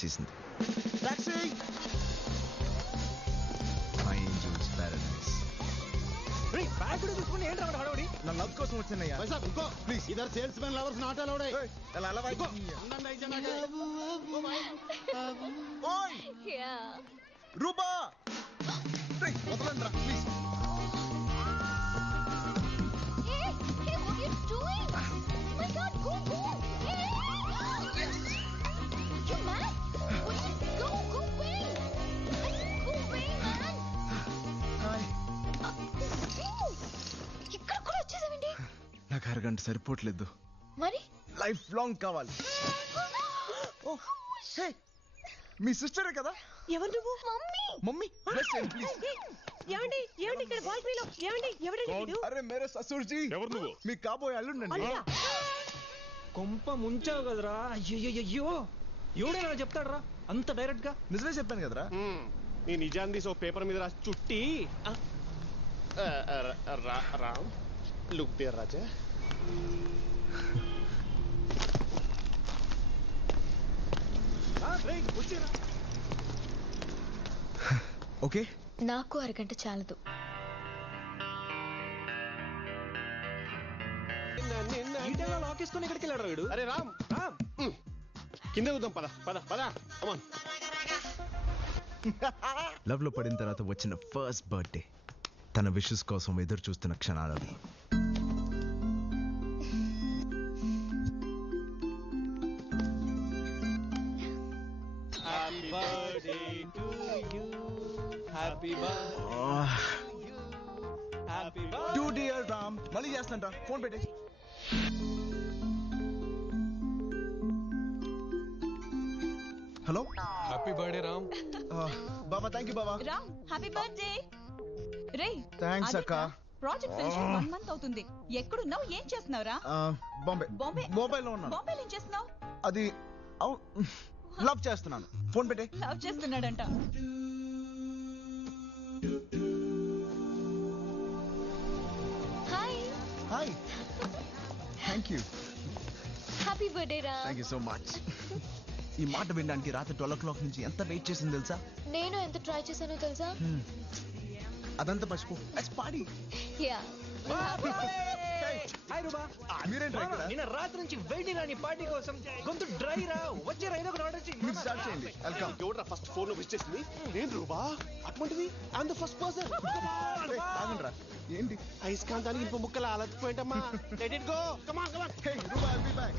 వచ్చేసింది my June's paradise నా love కోసం వచ్చిందయ్యా. ఇంకో ప్లీజ్ ఇద్దరు sales men lovers not allowed అలా అలవా రూపా వదలండి రా అరగంట సరిపోవట్లేదు. మరి? లైఫ్ లాంగ్ కావాలి. ఓ హే మీ సిస్టరే కదా? ఎవరు నువ్వు? మమ్మీ. మమ్మీ బ్లెస్ ప్లీజ్ ఏమండి ఏమండి ఇక్కడ బాల్కనీలో ఏమండి ఎవరండి వీడు? అరే మేరే ససూర్ జీ ఎవరు నువ్వు? మీ కాబోయే అల్లుండండి. అల్లుడా? కొంప ముంచావు కదరా? అయ్యో ఎవడైనా చెప్తాడరా? అంత డైరెక్ట్గా? నిజమే చెప్పాను కదరా? నీ నిజాన్ని తీసి ఓ పేపర్ మీద రాసి చుట్టి. ఆ, ఆ, ఆ, రా- Ram. Look there Raja. Okay. నాకు అరగంట చాలదు. ఎక్కడికి వెళ్ళాడు వీడు అరే రామ్. కింద చూద్దాం పద పద. పద లవ్లో పడిన తర్వాత వచ్చిన ఫస్ట్ బర్త్డే తన విషెస్ కోసం ఎదురు చూస్తున్న క్షణాలు హ్యాపీ టూ డియర్ రామ్ మళ్ళీ చేస్తాంట ఫోన్ పెట్టే హలో హ్యాపీ బర్త్డే రామ్ బాబా థ్యాంక్ యూ బాబా రామ్ హ్యాపీ బర్త్డే రే థ్యాంక్స్ అక్క. ప్రాజెక్ట్ ఫినిష్ వన్ మంత్ అవుతుంది. ఎక్కడున్నావు? ఏం చేస్తున్నావురా? బాంబే బాంబే మొబైల్లో ఉన్నాను. బాంబేలో ఏం చేస్తున్నావు? అది లవ్ చేస్తున్నాను. ఫోన్ పెట్టే love చేస్తున్నాడంట. Hi hi thank you happy birthday రా థ్యాంక్ యూ సో మచ్ ఈ మాట వినడానికి రాత్రి ట్వెల్వ్ ఓ క్లాక్ నుంచి ఎంత వెయిట్ చేసింది తెలుసా? నేను ఎంత ట్రై చేశానో తెలుసా? అదంతా మర్చిపో. పార్టీ యా హాయ్ రూబా మీరేంట్రా ఇక్కడ? నిన్న రాత్రి నుంచి వెయిటింగ్ రాని పార్టీ కోసం గొంతు డ్రై రా. వచ్చే రైలు ఒకటి ఆర్డర్ మీరు స్టార్ట్ చేయండి. వెల్కమ్. ఎవడరా ఫస్ట్ ఫోన్లో విష్ చేసింది? నేను రూబా అటువంటిది? ఐఎమ్ ద ఫస్ట్ పర్సన్ ఏంటి? ఐస్కాంతానికి ఇంప ముక్కల అలసిపోయింటమ్మా. Let it go come on come on hey Ruba I'll be back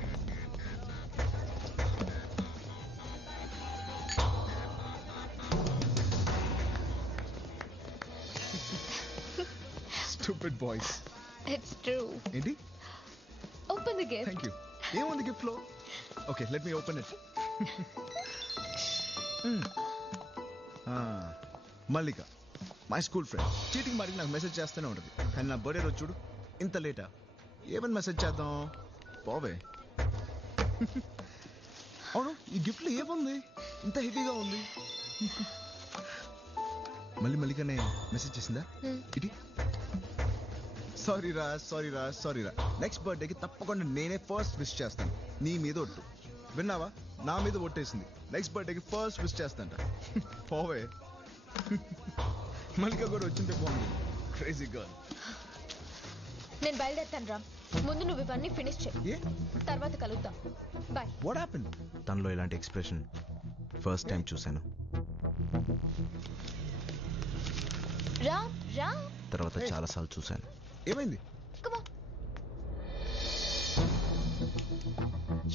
stupid boys it's true ఏంటి open the gift thank you ఏముంది గిఫ్ట్లో okay let me open it Mallika my school friend cheating మాటికి నాకు message చేస్తూనే ఉంటుంది. కానీ నా birthday రోజు చూడు ఇంత లేటా ఏమని మెసేజ్ చేద్దాం? పోవే. అవును ఈ గిఫ్ట్లో ఏముంది? ఇంత హెవీగా ఉంది. మళ్ళీ మల్లికనే మెసేజ్ చేసిందా? Hmm. ఇటీ? సారీ రా సారీ రా సారీ రా. నెక్స్ట్ బర్త్డేకి తప్పకుండా నేనే ఫస్ట్ విష్ చేస్తాను. నీ మీద ఒట్టు. విన్నావా? నా మీద ఒట్టేసింది. నెక్స్ట్ బర్త్డేకి ఫస్ట్ విష్ చేస్తాంట పోవే. మల్లిక కూడా వచ్చింటే బాగుంది క్రేజీ గర్ల్ నేను బయలుదేరుతాను రామ్ ముందు నువ్వు ఇవన్నీ ఫినిష్ చేయి తర్వాత కలుద్దాం. బాయ్ వాట్ హ్యాపెన్ తనలో ఇలాంటి ఎక్స్ప్రెషన్ ఫస్ట్ టైం చూశాను. రామ్ రామ్. తర్వాత చాలాసార్లు చూశాను. ఏమైంది కమా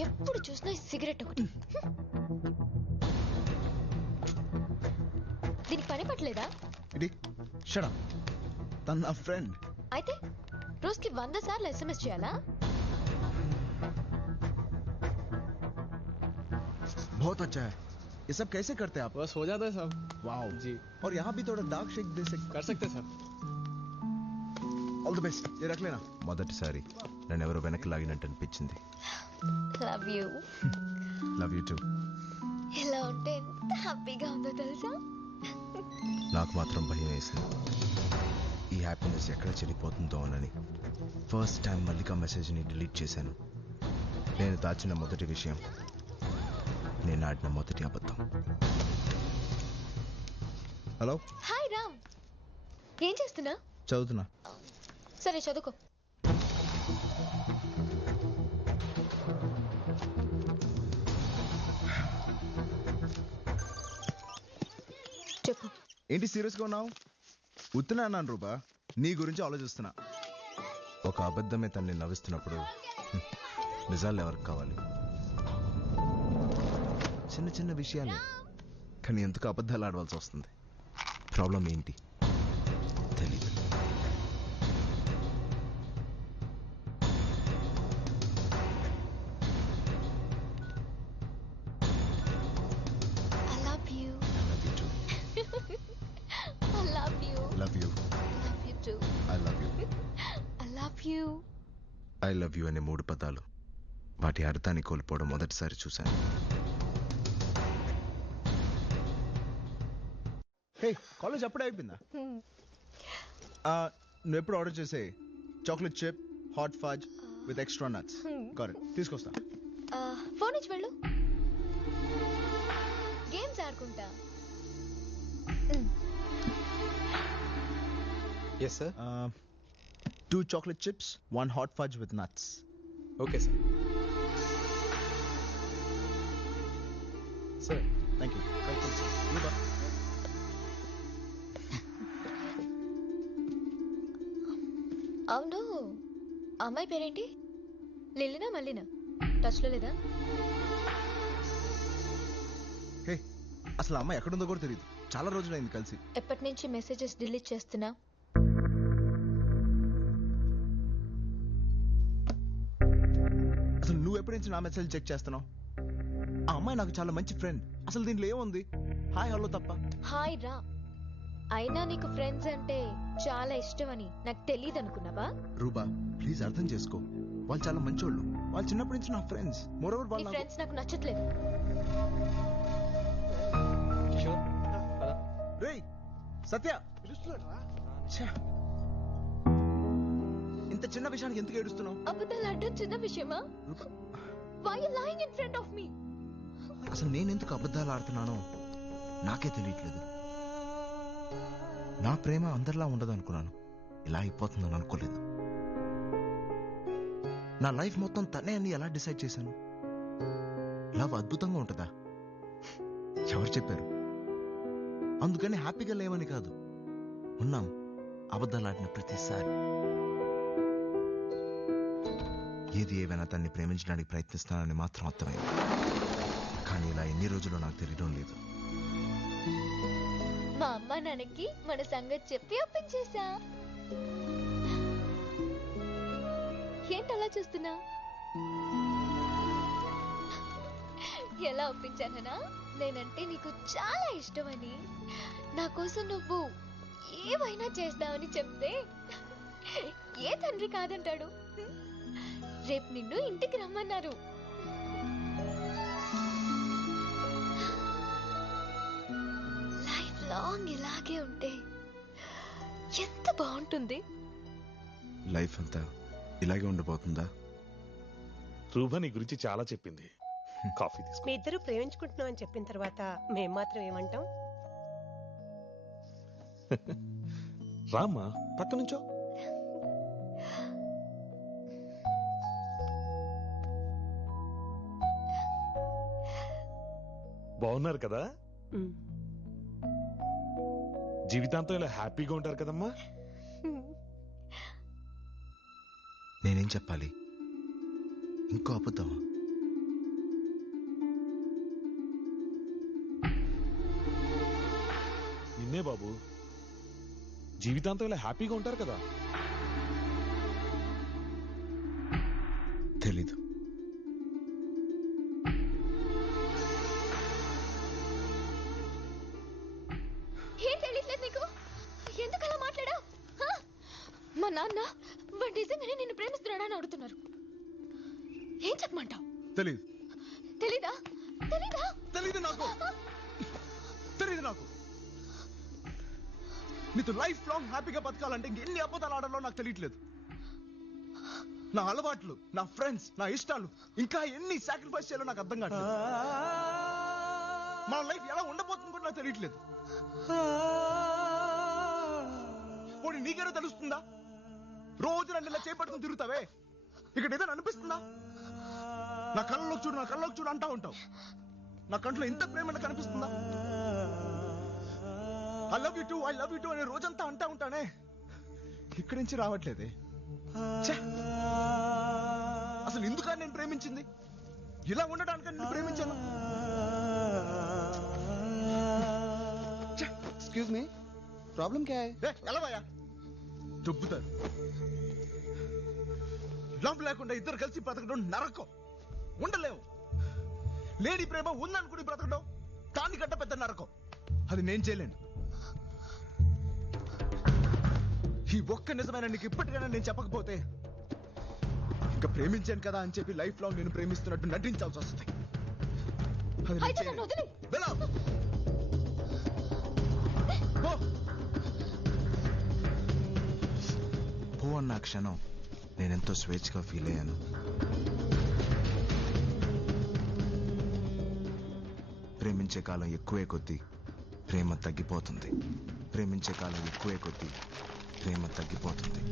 ఎప్పుడు చూసినా ఈ సిగరెట్ ఒకటి దీనికి పని పట్టలేదా ఇది షడా తన నా ఫ్రెండ్ అయితే రోజుకి వంద సార్లు ఎస్ఎంఎస్ చేయాలా बहुत अच्छा है ये सब कैसे करते हैं आप बस हो जाता है साहब वाओ जी और यहाँ भी थोड़ा डार्क शेक दे सकते कर सकते हैं सर ఆల్ ది బెస్ట్ మొదటిసారి నన్ను ఎవరో వెనక్కి లాగినట్టు అనిపించింది. Love you love you too ఎలా ఉంటే ఎంత హ్యాపీగా ఉందో తెలుసా? నాకు మాత్రం భయం వేసింది. ఈ హ్యాపీనెస్ ఎక్కడ చెడిపోతుందో అనని. ఫస్ట్ టైం మల్లిక మెసేజ్ని డిలీట్ చేశాను. నేను దాచిన మొదటి విషయం నేను ఆడిన మొదటి అబద్ధం. హలో హాయ్ రామ్ ఏం చేస్తున్నా? చదువుతున్నా. సరే చదువుకో. చెప్పు. ఏంటి సీరియస్గా ఉన్నావు? ఉత్తున్నా అన్నాను రూపా. నీ గురించి ఆలోచిస్తున్నా. ఒక అబద్ధమే తన్ని నవ్విస్తున్నప్పుడు నిజాలు ఎవరికి కావాలి? చిన్న చిన్న విషయాలే. కానీ ఎందుకు అబద్ధాలు ఆడవలసి వస్తుంది? ప్రాబ్లం ఏంటి? తెలీదు. ఐ లవ్ యూ అనే మూడు పదాలు వాటి అర్థాన్ని కోల్పోవడం మొదటిసారి చూశాను. హే కాలేజ్ అప్పుడే అయిపోయిందా? Hmm. నువ్వు ఎప్పుడు ఆర్డర్ చేసే chocolate chip hot fudge with extra nuts. Correct తీసుకొస్తా. ఫోన్ ఇచ్చి వెళ్ళు. గేమ్స్ ఆడుకుంటా. Yes sir two chocolate chips one hot fudge with nuts okay sir sir thank you welcome sir అవును. అమ్మాయి పేరేంటి? లిల్లినా మల్లినా? టచ్లో లేదా? హే అసలు అమ్మ ఎక్కడుందో కూడా తెలియదు చాలా రోజులైంది కలిసి. ఎప్పటి నుంచి మెసేజెస్ డిలీట్ చేస్తున్నా? నుంచి నా మెసేజ్ చెక్ చేస్తున్నావు? ఆ అమ్మాయి నాకు చాలా మంచి ఫ్రెండ్ అసలు దీంట్లో ఏముంది? హాయ్ హలో తప్ప. హాయ్ రా. అయినా నీకు ఫ్రెండ్స్ అంటే చాలా ఇష్టం అని నాకు తెలియదు అనుకున్నావా? రూబా ప్లీజ్ అర్థం చేసుకో. వాళ్ళు చాలా మంచోళ్ళు. వాళ్ళు చిన్నప్పటి నుంచి నా ఫ్రెండ్స్ మోరోవర్ వాళ్ళు ఫ్రెండ్స్ నాకు నచ్చట్లేదు. రేయ్ సత్య! ఇంత చిన్న విషయానికి ఎందుకు ఏడుస్తున్నావు? అబద్ధాలు అడ్డం చిన్న విషయమా? Why you lying in front of me అసలు నేను ఎందుకు అబద్ధాలు ఆడుతున్నానో నాకే తెలియట్లేదు. నా ప్రేమ అందరిలా ఉండదు అనుకున్నాను ఇలా అయిపోతుందని అనుకోలేదు. నా లైఫ్ మొత్తం తనే అని ఎలా డిసైడ్ చేశాను? లవ్ అద్భుతంగా ఉంటుందా? ఎవరు చెప్పారు? అందుకని హ్యాపీగా లేవని కాదు. ఉన్నాం. అబద్ధాలు ఆడిన ప్రతిసారి. ఏది ఏవైనా తన్ని ప్రేమించడానికి ప్రయత్నిస్తానని మాత్రం అర్థమైంది. కానీ ఇలా ఎన్ని రోజులు నాకు తెలియడం లేదు. మా అమ్మ నాన్నకి మన సంగతి చెప్పి ఒప్పించేశా. ఏంటి అలా చూస్తున్నా? ఎలా ఒప్పించాననా? నేనంటే నీకు చాలా ఇష్టమని. నా కోసం నువ్వు ఏమైనా చేస్తావని చెప్తే ఏ తండ్రి కాదంటాడు? రేపు నిన్ను ఇంటికి రమ్మన్నారు. లైఫ్ లాంగ్ ఇలాగే ఉంటే ఎంత బాగుంటుంది? లైఫ్ అంతా ఇలాగే ఉండిపోతుందా రూభ నీ గురించి చాలా చెప్పింది. కాఫీ తీసుకో. మీ ఇద్దరు ప్రేమించుకుంటున్నాం అని చెప్పిన తర్వాత మేం మాత్రం ఏమంటాం? రామ్మా పక్క నుంచో బాగున్నారు కదా. జీవితాంతం ఇలా హ్యాపీగా ఉంటారు కదమ్మా? నేనేం చెప్పాలి? ఇంకో అబద్ధమా నిన్నే బాబు. జీవితాంతం ఇలా హ్యాపీగా ఉంటారు కదా? తెలీదు. మా నాన్న వాడు నిజంగానే నిన్ను ప్రేమిస్తున్నాడని అడుగుతున్నారు. ఏం చెప్పమంటావు? తెలీదు. తెలీదా? తెలీదా? తెలీదు నాకు. తెలీదు నాకు. నీతో లైఫ్ లాంగ్ హ్యాపీగా బతకాలంటే ఇంకెన్ని అబద్ధాలు ఆడాలో నాకు తెలియట్లేదు. నా అలవాట్లు నా ఫ్రెండ్స్ నా ఇష్టాలు ఇంకా ఎన్ని సాక్రిఫైస్ చేయాలో నాకు అర్థం కావట్లేదు. మన లైఫ్ ఎలా ఉండబోతుంది కూడా నాకు తెలియట్లేదు. పోనీ నీకేనా తెలుస్తుందా? రోజు నన్ను ఇలా చేపట్టుకుని తిరుగుతావే? ఇక్కడ ఏదైనా అనిపిస్తుందా? నా కళ్ళలోకి చూడు నా కళ్ళలోకి చూడు అంటా ఉంటావు. నా కంట్లో ఎంత ప్రేమ కనిపిస్తుందా I love you too I love you too అనే రోజంతా అంటా ఉంటానే. ఇక్కడి నుంచి రావట్లేదే. అసలు ఎందుక నేను ప్రేమించింది? ఇలా ఉండడానికి నేను ప్రేమించాను. ఎక్స్క్యూజ్ మీ ప్రాబ్లం క్యా ఎలా దొబ్బుతారు. లవ్ లేకుండా ఇద్దరు కలిసి బ్రతకడం నరకం. ఉండలేవు. లేడీ ప్రేమ ఉందనుకుని బ్రతకడం దాని కంటే పెద్ద నరకం. అది నేను చేయలేను. ఈ ఒక్క నిజమైన నీకు ఇప్పటికైనా నేను చెప్పకపోతే ఇంకా ప్రేమించాను కదా అని చెప్పి లైఫ్ లాంగ్ నేను ప్రేమిస్తున్నట్టు నటించాల్సి వస్తుంది. అది నేను చేయలేను. వెళ్ళా. పో. అన్న క్షణం నేనెంతో స్వేచ్ఛగా ఫీల్ అయ్యాను ప్రేమించే కాలం ఎక్కువే కొద్దీ ప్రేమ తగ్గిపోతుంది ప్రేమించే కాలం ఎక్కువే కొద్దీ ప్రేమ తగ్గిపోతుంది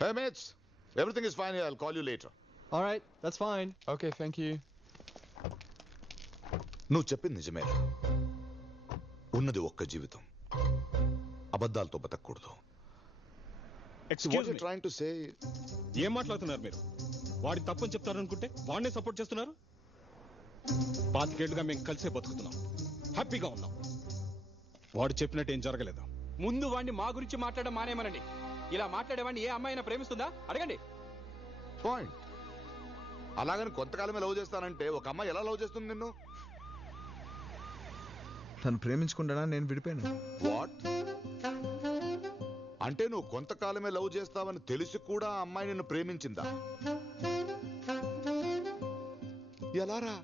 Hey, mates. Everything is fine here. I'll call you later. All right, that's fine. Okay, thank you. నువ్వు చెప్పింది నిజమే. ఉన్నది ఒక్క జీవితం. అబద్ధాలతో బతకూడదు. ట్రైంగ్ టు సే ఏం మాట్లాడుతున్నారు మీరు? వాడి తప్పని చెప్తారనుకుంటే వాడినే సపోర్ట్ చేస్తున్నారు? పాతికేళ్ళుగా మేము కలిసే బతుకుతున్నాం. హ్యాపీగా ఉన్నాం. వాడు చెప్పినట్టు ఏం జరగలేదు? ముందు వాడిని మా గురించి మాట్లాడడం మానేమనండి. ఇలా మాట్లాడేవాడిని ఏ అమ్మాయినా ప్రేమిస్తుందా? అడగండి. పాయింట్ అలాగని కొంతకాలమే లవ్ చేస్తానంటే ఒక అమ్మాయి ఎలా లవ్ చేస్తుంది నిన్ను? తను ప్రేమించుకుంటానా నేను విడిపోయాను. వాట్? అంటే నువ్వు కొంతకాలమే లవ్ చేస్తావని తెలిసి కూడా ఆ అమ్మాయి నిన్ను ప్రేమించిందా? ఎలారా?